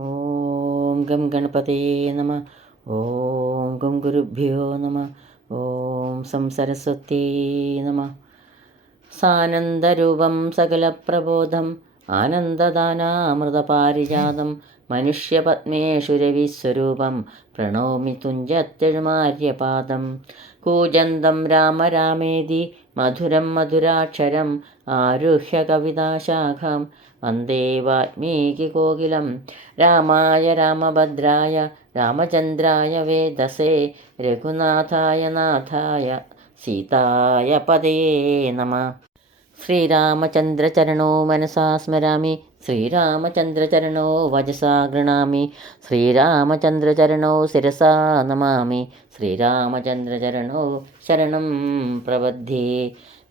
ഓം gum ഗണപതയേ നമ. ഓം gum ഗുരുഭ്യോ നമ. ഓം സം സരസ്വത്യേ നമ. സാനന്ദരൂപം സകലപ്രബോധം ആനന്ദദാനാമൃതപാരിജാതം മനുഷ്യപത്മേഷു രവിസ്വരൂപം പ്രണോമി തുഞ്ചത്തെഴുമാര്യപാദം. കൂജന്തം രാമ രാമേതി മധുരം മധുരാക്ഷരം ആരുഹ്യ കവിതാശാഖാം വന്ദേ വാൽമീകികോകിലം. രാമായ രാമഭദ്രായ രാമചന്ദ്രായ വേദസേ രഘുനാഥായ നാഥായ സീതായ പതയേ നമഃ. ശ്രീരാമചന്ദ്രചരണോ മനസാ സ്മരാമി, ശ്രീരാമചന്ദ്രചരണോ വചസാ ഗൃണാമി, ശ്രീരാമചന്ദ്രചരണോ ശിരസാ നമാമി, ശ്രീരാമചന്ദ്രചരണോ ശരണം പ്രപദ്യേ.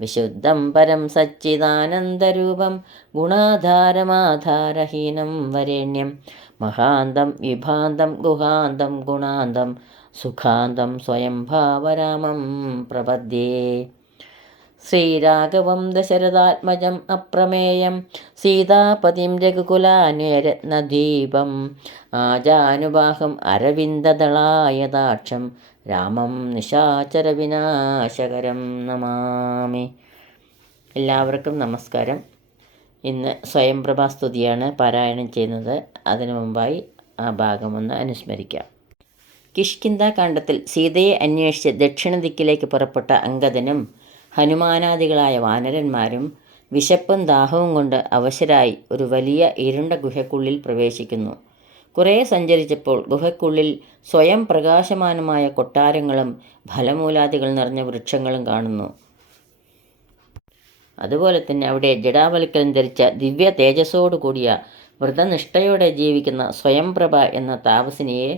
വിശുദ്ധം പരം സച്ചിദാനന്ദരൂപം ഗുണാധാരമാധാരഹീനം വരേണ്യം മഹാന്തം വിഭാന്തം ഗുഹാന്തം ഗുണാന്തം സുഖാന്തം സ്വയം ഭാവരാമം പ്രപദ്യേ. ശ്രീരാഘവം ദശരഥാത്മജം അപ്രമേയം സീതാപതിം രഘുകുലാന്വയരത്നദീപം ആജാനുബാഹം അരവിന്ദദളായതാക്ഷം രാമം നിശാചരവിനാശകരം നമാമി. എല്ലാവർക്കും നമസ്കാരം. ഇന്ന് സ്വയം പ്രഭാസ്തുതിയാണ് പാരായണം ചെയ്യുന്നത്. അതിനു മുമ്പായി ആ ഭാഗമൊന്ന് അനുസ്മരിക്കാം. കിഷ്കിന്ധാകാണ്ഡത്തിൽ സീതയെ അന്വേഷിച്ച് ദക്ഷിണ ദിക്കിലേക്ക് പുറപ്പെട്ട അംഗദനും ഹനുമാനാദികളായ വാനരന്മാരും വിശപ്പും ദാഹവും കൊണ്ട് അവശരായി ഒരു വലിയ ഇരുണ്ട ഗുഹയ്ക്കുള്ളിൽ പ്രവേശിക്കുന്നു. കുറേ സഞ്ചരിച്ചപ്പോൾ ഗുഹയ്ക്കുള്ളിൽ സ്വയം പ്രകാശമാനമായ കൊട്ടാരങ്ങളും ഫലമൂലാദികൾ നിറഞ്ഞ വൃക്ഷങ്ങളും കാണുന്നു. അതുപോലെ തന്നെ അവിടെ ജടാവൽക്കലം ധരിച്ച ദിവ്യ തേജസ്സോടു കൂടിയ വ്രതനിഷ്ഠയോടെ ജീവിക്കുന്ന സ്വയംപ്രഭ എന്ന താപസിനിയെ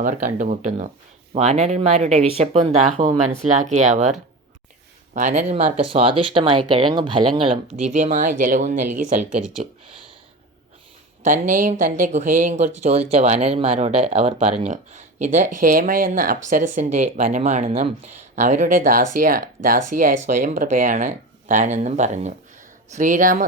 അവർ കണ്ടുമുട്ടുന്നു. വാനരന്മാരുടെ വിശപ്പും ദാഹവും മനസ്സിലാക്കിയ അവർ വാനരന്മാർക്ക് സ്വാദിഷ്ടമായ കിഴങ്ങു ഫലങ്ങളും ദിവ്യമായ ജലവും നൽകി സൽക്കരിച്ചു. തന്നെയും തൻ്റെ ഗുഹയെയും കുറിച്ച് ചോദിച്ച വാനരന്മാരോട് അവർ പറഞ്ഞു, ഇത് ഹേമ എന്ന അപ്സരസിൻ്റെ വനമാണെന്നും അവരുടെ ദാസിയായ സ്വയംപ്രഭയാണ് താനെന്നും പറഞ്ഞു. ശ്രീരാമ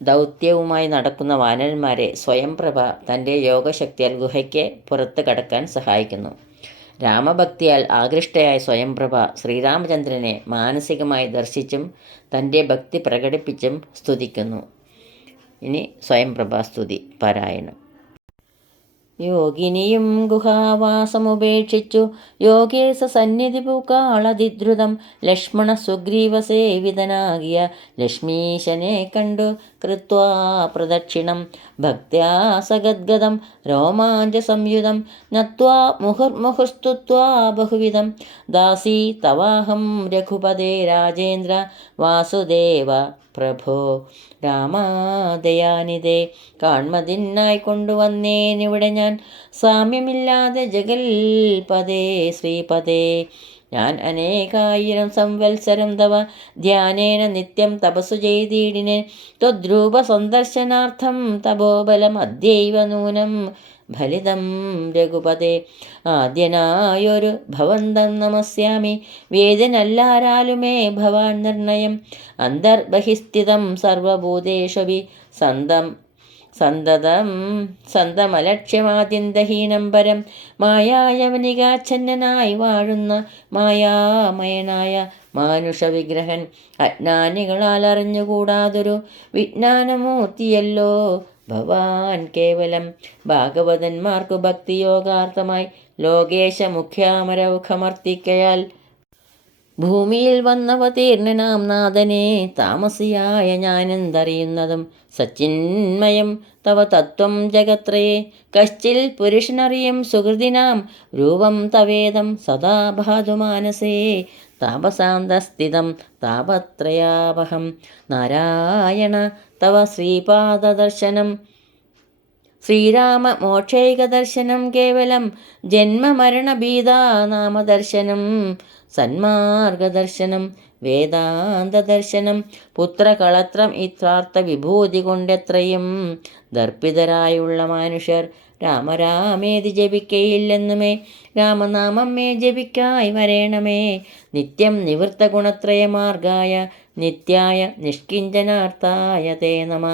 ദൗത്യവുമായി നടക്കുന്ന വാനരന്മാരെ സ്വയംപ്രഭ തൻ്റെ യോഗശക്തിയാൽ ഗുഹയ്ക്ക് പുറത്ത് കടക്കാൻ സഹായിക്കുന്നു. രാമഭക്തിയാൽ ആകൃഷ്ടയായ സ്വയംപ്രഭ ശ്രീരാമചന്ദ്രനെ മാനസികമായി ദർശിച്ചും തൻ്റെ ഭക്തി പ്രകടിപ്പിച്ചും സ്തുതിക്കുന്നു. ഇനി സ്വയംപ്രഭാസ്തുതി പാരായണം. യോഗിനിയും ഗുഹാവാസമുപേക്ഷിച്ചു യോഗേശ സന്നിധി പൂക്കാളതിദ്രുതം ലക്ഷ്മണ സുഗ്രീവസേവിതനാകിയ ലക്ഷ്മീശനെ കണ്ടു കൃത്വാ പ്രദക്ഷിണം ഭക്ത്യാ സഗദ്ഗദം രോമാഞ്ച സംയുതം നത്വാ മുഹുർമുഹുസ്തുത്വാ ബഹുവിധം. ദാസി തവാഹം രഘുപദേ രാജേന്ദ്ര വാസുദേവ പ്രഭോ രാമദയാനിതേ. കാൺമതിനായി കൊണ്ടുവന്നേനിവിടെ ഞാൻ സാമ്യമില്ലാതെ ജഗൽപദേ ശ്രീപദേ. ഞാൻ അനേകായിരം സംവത്സരം തവ ധ്യാനേന നിത്യം തപസ്സു ചെയ്തിടിനെ. ത്വദ്രൂപ സന്ദർശനാർത്ഥം തപോബലം അദ്യൈവ നൂനം ഫലിതം രഘുപദേ. ആദ്യനായൊരു ഭവന്തം നമസ്യാമി വേദനല്ലാരാലുമേ ഭവാൻ നിർണയം. അന്തർബഹിസ്ഥിതം സർവഭൂതേഷവി സന്തമലക്ഷ്യമാദ്യന്തഹീനം പരം. മായായവനികാച്ഛന്നനായി വാഴുന്ന മായാമയനായ മാനുഷവിഗ്രഹൻ അജ്ഞാനികളാൽ അറിഞ്ഞുകൂടാതൊരു വിജ്ഞാനമൂർത്തിയല്ലോ ഭവാൻ കേവലം. ഭാഗവതന്മാർക്കു ഭക്തിയോഗാർത്ഥമായി ലോകേശ മുഖ്യാമരൗഖമർത്തിക്കയാൽ ഭൂമിയിൽ വന്നവതീർണനാം നാഥനെ താമസിയായ ഞാനെന്തറിയുന്നതും. സച്ചിന്മയം തവ തത്വം ജഗത്രയെ കശ്ചിൽ പുരുഷനറിയും സുഹൃദിനാം രൂപം തവേദം സദാ ഭാതുമാനസേ. താപസാന്തസ്ഥിതം താപത്രയാവഹം നാരായണ തവ ശ്രീപാദദർശനം. ശ്രീരാമ മോക്ഷൈകദർശനം കേവലം ജന്മമരണഭീതാ നാമദർശനം. സന്മാർഗദർശനം വേദാന്തദർശനം. പുത്രകളത്രം ഇത്രാർത്ഥ വിഭൂതി കൊണ്ടെത്രയും ദർപ്പിതരായുള്ള മനുഷ്യർ രാമരാമേതി ജപിക്കയില്ലെന്നുമേ. രാമനാമം മേ ജപിക്കായി വരേണമേ. നിത്യം നിവൃത്ത ഗുണത്രയമാർഗായ നിത്യായ നിഷ്കിഞ്ചനാർത്ഥായ തേ നമ.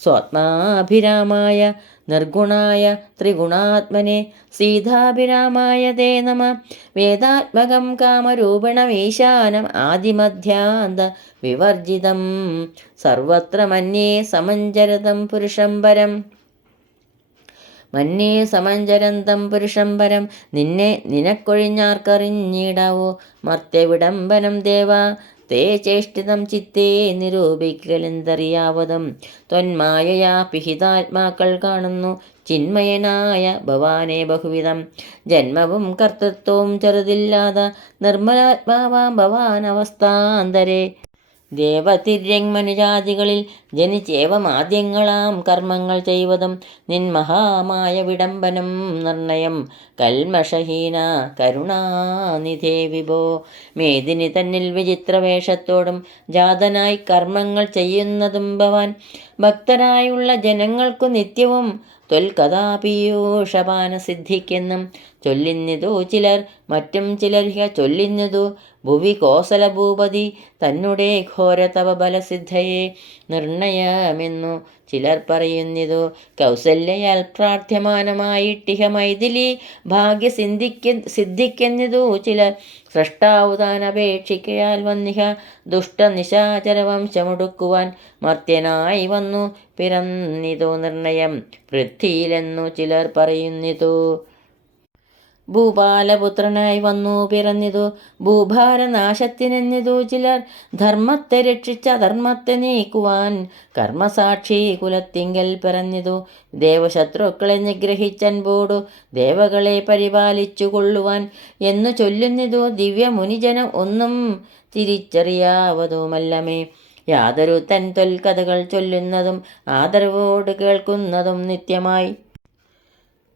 സ്വാത്മാഭിരാമായ നിർഗുണായ ത്രിഗുണാത്മനെ സീതാഭിരാമായ തേ നമ. വേദാത്മകം കാമരൂപിണമീശാനം ആദിമധ്യാന്ത വിവർജിതം സർവത്ര മന്യേ സമഞ്ജരതം പുരുഷം പരം. മന്യേ സമഞ്ജരന്തം പുരുഷം പരം. നിനക്കൊഴിഞ്ഞാർക്കറിഞ്ഞിടാവോ മർത്യവിടംബനം ദേവ. തേ ചേഷ്ടിതം ചിത്തേ നിരൂപിക്കലെന്തറിയാവതും. ത്വന്മായയാ പിഹിതാത്മാക്കൾ കാണുന്നു ചിന്മയനായ ഭവാനെ ബഹുവിധം. ജന്മവും കർത്തൃത്വവും ചെറുതില്ലാത നിർമ്മലാത്മാവാം ഭവാൻ അവസ്ഥാന്തരേ. ദേവതിര്യങ്മനുജാതികളിൽ ജനിച്ചേവമാദ്യങ്ങളാം കർമ്മങ്ങൾ ചെയ്വതും നിൻ മഹാമായ വിടംബനം നിർണയം കൽമഷഹീന കരുണാനിധേ വിഭോ. മേദിനി തന്നിൽ വിചിത്രവേഷത്തോടും ജാതനായി കർമ്മങ്ങൾ ചെയ്യുന്നതും ഭവാൻ. ഭക്തരായുള്ള ജനങ്ങൾക്കു നിത്യവും ത്വൽകഥാപീയൂഷപാന സിദ്ധിക്കെന്നും ചൊല്ലുന്നതു ചിലർ. മറ്റും ചിലർഹ ചൊല്ലുന്നതു ഭുവി കോസലഭൂപതി തന്നെ ഘോരതവ ബലസിദ്ധയെ നിർണയമെന്നു ചിലർ പറയുന്നതു. കൗസല്യയാൽ പ്രാർത്ഥ്യമാനമായിട്ടിഹ മൈഥിലി ഭാഗ്യ സിദ്ധിക്കുന്നതു ചിലർ. സൃഷ്ടാവു താൻ അപേക്ഷിക്കയാൽ വന്നിഹ ദുഷ്ടനിശാചരവംശമൊടുക്കുവാൻ മർത്യനായി വന്നു പിറന്നിതു നിർണയം പൃഥ്വിയിലെന്നു ചിലർ പറയുന്നിതു. ഭൂപാലപുത്രനായി വന്നു പിറന്നിതു ഭൂഭാരനാശത്തിനെന്നിതു ചിലർ. ധർമ്മത്തെ രക്ഷിച്ച ധർമ്മത്തെ നീക്കുവാൻ കർമ്മസാക്ഷി കുലത്തിങ്കൽ പിറന്നിതു. ദേവശത്രുക്കളെ നിഗ്രഹിച്ചൻപോടു ദേവകളെ പരിപാലിച്ചു കൊള്ളുവാൻ എന്നു ചൊല്ലുന്നിതു ദിവ്യമുനിജനം ഒന്നും തിരിച്ചറിയാവതുമല്ലമേ. യാതൊരു തൻ തൊൽക്കഥകൾ ചൊല്ലുന്നതും ആദരവോട് കേൾക്കുന്നതും നിത്യമായി.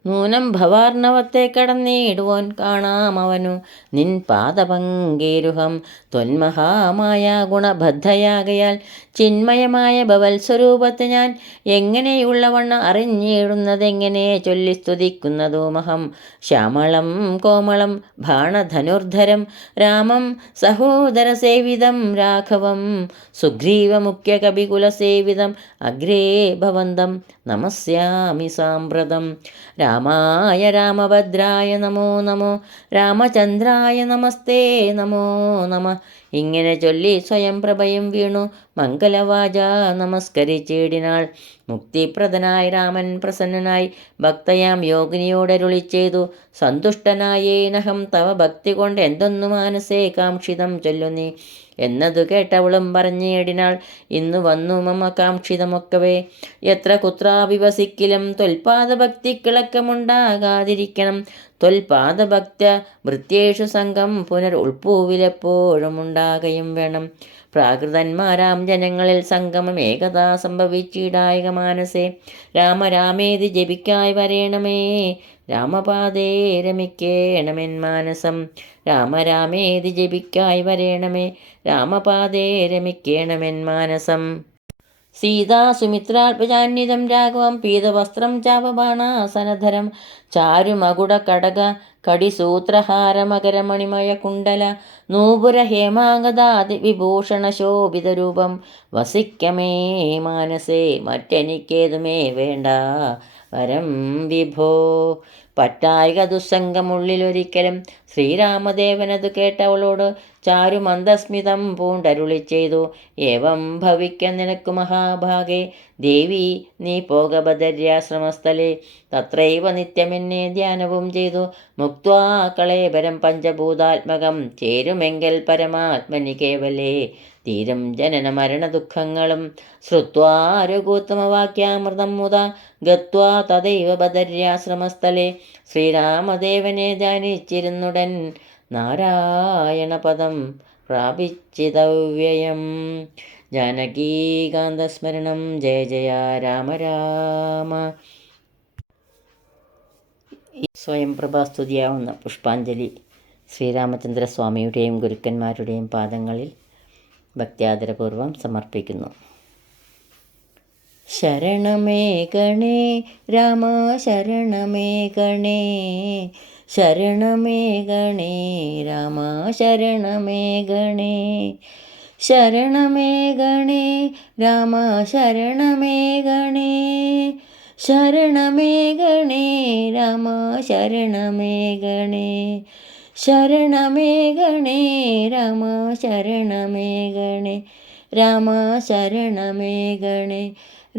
നൂനം ഭവാർണവത്തെ കടന്നിടുവോൻ കാണാമവനു നിൻ പാദപങ്കേരുഹം. ത്വന്മഹാമായ ഗുണബദ്ധയാകയാൽ ചിന്മയമായ ഭവൽ സ്വരൂപത്തെ ഞാൻ എങ്ങനെയുള്ളവണ്ണം അറിഞ്ഞിടുന്നതെങ്ങനെ ചൊല്ലി സ്തുതിക്കുന്നതുമഹം. ശ്യാമളം കോമളം ബാണധനുർധരം രാമം സഹോദരസേവിതം രാഘവം സുഗ്രീവമുഖ്യ കപികുലസേവിതം അഗ്രേ ഭവന്തം നമസ്യാമി സാമ്പ്രതം. രാമായ രാമഭദ്രായ നമോ നമോ രാമചന്ദ്രായ നമസ്തേ നമോ നമ. ഇങ്ങനെ ചൊല്ലി സ്വയം പ്രഭയും വീണു മംഗലവാച നമസ്കരിച്ചിടിനാൾ. മുക്തിപ്രദനായി രാമൻ പ്രസന്നനായി ഭക്തയാം യോഗിനിയോടരുളി ചെയ്തു. സന്തുഷ്ടനായേനഹം തവ ഭക്തി കൊണ്ട് എന്തൊന്നു മാനസേ കാക്ഷിതം ചൊല്ലുന്നീ എന്നതു കേട്ടവളും പറഞ്ഞിടിനാൾ. ഇന്നു വന്നു മമ കാക്ഷിതമൊക്കവേ എത്ര കുത്രാഭിവസിക്കിലും ത്വൽപാദഭക്തി കിളക്കമുണ്ടാകാതിരിക്കണം. ത്വൽപാദഭക്ത വൃത്യേഷു സംഘം പുനർ ഉൾപ്പൂവിലെപ്പോഴും ഉണ്ടാകയും വേണം. പ്രാകൃതന്മാരാം ജനങ്ങളിൽ സംഗമം ഏകദാ സംഭവിച്ചിടായക മാനസേ. രാമരാമേതി ജപിക്കായി വരേണമേ രാമപാദേ രമിക്കേണമെൻ മാനസം. രാമരാമേതി ജപിക്കായി വരേണമേ രാമപാദേ രമിക്കേണമെൻ മാനസം. സീതാ സുമിത്രാത്മജാന്വിതം രാഘവം പീതവസ്ത്രം ചാപബാണാസനധരം ചാരുമകുട കടക കടിസൂത്രഹാരമകരമണിമയ കുണ്ടല നൂപുര ഹേമാംഗദാതി വിഭൂഷണ ശോഭിതരൂപം വസിക്കമേ മാനസേ മറ്റെനിക്കേതുമേ വേണ്ട വരം വിഭോ. പറ്റായിക ദുസ്സംഗമുള്ളിലൊരിക്കലും ശ്രീരാമദേവനത് കേട്ടവളോട് ചാരു മന്ദസ്മിതം പൂണ്ടരുളി ചെയ്തു. ഏവം ഭവിക്ക നിനക്കു മഹാഭാഗേ ദേവി നീ പോക ബദര്യാശ്രമസ്ഥലേ. തത്രൈവ നിത്യമെന്നെ ധ്യാനവും ചെയ്തു മുക്ത്വാ കളേബരം പഞ്ചഭൂതാത്മകം ചേരുമെങ്കിൽ പരമാത്മനി കേവലേ തീരം ജനന മരണ ദുഃഖങ്ങളും. ശ്രുത്വാ രഘുത്തമവാക്യാമൃതം മുതാ ഗത്വാ തദൈവ ബദര്യാശ്രമസ്ഥലേ. ശ്രീരാമദേവനെ ധ്യാനിച്ചിരുന്നുടൻ നാരായണപദം പ്രാപിച്ചിതവ്യയം. ജാനകീകാന്തസ്മരണം ജയ ജയ രാമ രാമ. സ്വയം പ്രഭാസ്തുതിയാവുന്ന പുഷ്പാഞ്ജലി ശ്രീരാമചന്ദ്രസ്വാമിയുടെയും ഗുരുക്കന്മാരുടെയും പാദങ്ങളിൽ ഭക്ത്യാദരപൂർവം സമർപ്പിക്കുന്നു. ശരണമേ ഗണേ രാമ ശരണമേ ഗണേ ശരണമേ ഗണേ രാമ ശരണമേ ഗണേ ശരണമേ ഗണേ രാമ ശരണമേ ഗണേ ശരണമേ ഗണേ രാമ ശരണമേ ഗണേ ശരണമേ ഗണേ രാമ ശരണമേ ഗണേ രാമ ശരണമേ ഗണേ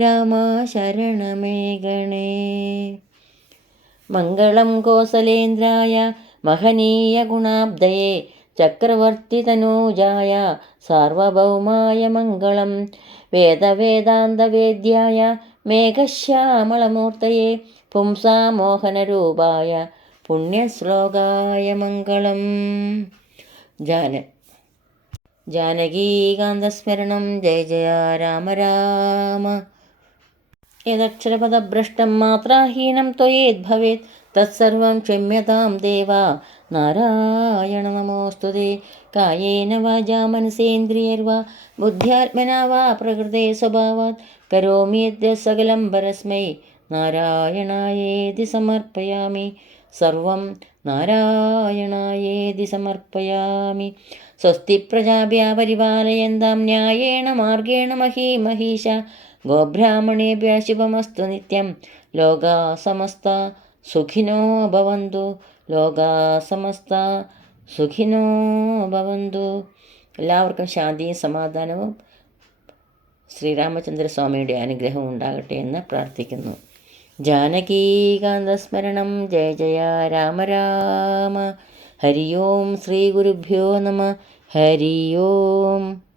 രാമ ശരണമേ ഗണേ. മംഗളം കോസലേന്ദ്രായ മഹനീയ ഗുണാബ്ദയേ ചക്രവർത്തിതനൂജായ സാർവഭൗമായ മംഗളം. വേദവേദാന്തവേദ്യായ മേഘശ്യാമളമൂർത്തയേ പുംസാമോഹനരൂപായ പുണ്യശ്ലോകായ മംഗളം. ജാനകീകാന്തസ്മരണം. ജയ ജയ രാമ രാമ. യദക്ഷരപദഭ്രഷ്ടം മാത്രാഹീനം ത്വയേദ്ഭവേത് തത്സർവം ക്ഷമ്യതാം ദേവ. നാരായണ നമോസ്തുതേ. കായേന വാചാ മനസേന്ദ്രിയൈർവാ ബുദ്ധ്യാത്മനാ വാ പ്രകൃതേ സ്വഭാവാത് കരോമി യദ്യത് സകലം പരസ്മൈ നാരായണായേതി സമർപ്പയാമി. സർവം നാരായണായേതി സമർപ്പയാമി. സ്വസ്തി പ്രജാഭ്യഃ പരിപാലയന്താം ന്യായേന മാർഗേണ മഹീമഹീഷ. ഗോബ്രാഹ്മണേഭ്യഃ ശുഭമസ്തു നിത്യം. ലോകാ സമസ്താ സുഖിനോ ഭവന്തു. ലോകാ സമസ്താ സുഖിനോ ഭവന്തു. എല്ലാവർക്കും ശാന്തിയും സമാധാനവും ശ്രീരാമചന്ദ്രസ്വാമിയുടെ അനുഗ്രഹം ഉണ്ടാകട്ടെ എന്ന് പ്രാർത്ഥിക്കുന്നു. ജാനകീകാന്തസ്മരണം. ജയ ജയ രാമ രാമ. ഹരി ഓം. ശ്രീ ഗുരുഭ്യോ നമഃ. ഹരി ഓം.